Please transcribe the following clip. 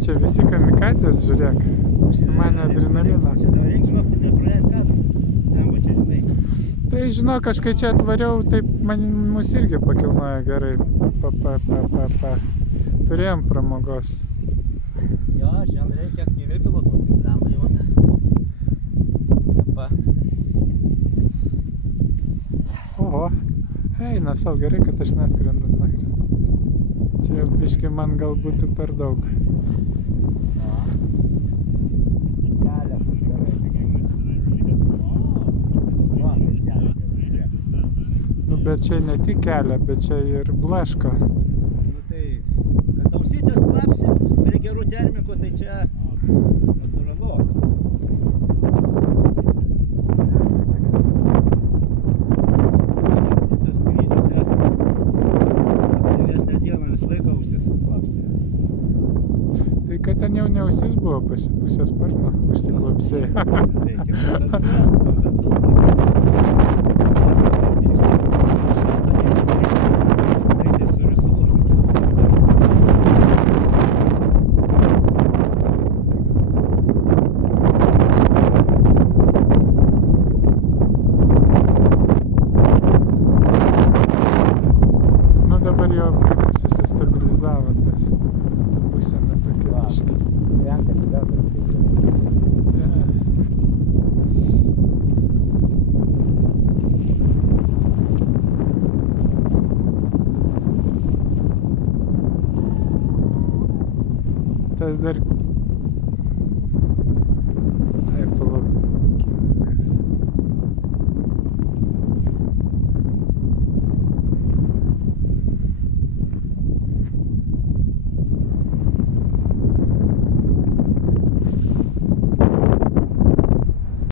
čia visi kamikadzės, žiūrėk, užsimanė adrenaliną. Reikia žinok, nepraėjęs kadrų. Ten va čia, žinai. Tai žinok, aš kai čia atvariau, taip mus irgi pakilnoja gerai. Turėjom pramogos. Jo, šiandien reikia aktyviai pilotuoti. Dama jau ne. Oho, eina savo gerai, kad aš neskrendu naktį. Čia jau biški man gal būtų per daug. Nu, bet čia ne tik kelia, bet čia ir blaško. Nu tai, kad ausytės klapsi prie gerų termikų, tai čia natūralu. Visas skrydžiuose aktyvesnę dieną vis laiko ausis klapsi. Tai kad ten jau ne ausis buvo, pasipusė sparno, užsiklapsėjo. Reikia kompensuoti. Dabar jau susistabilizavo tas būsena tokia biškį. Renkasi vėl. Tas dar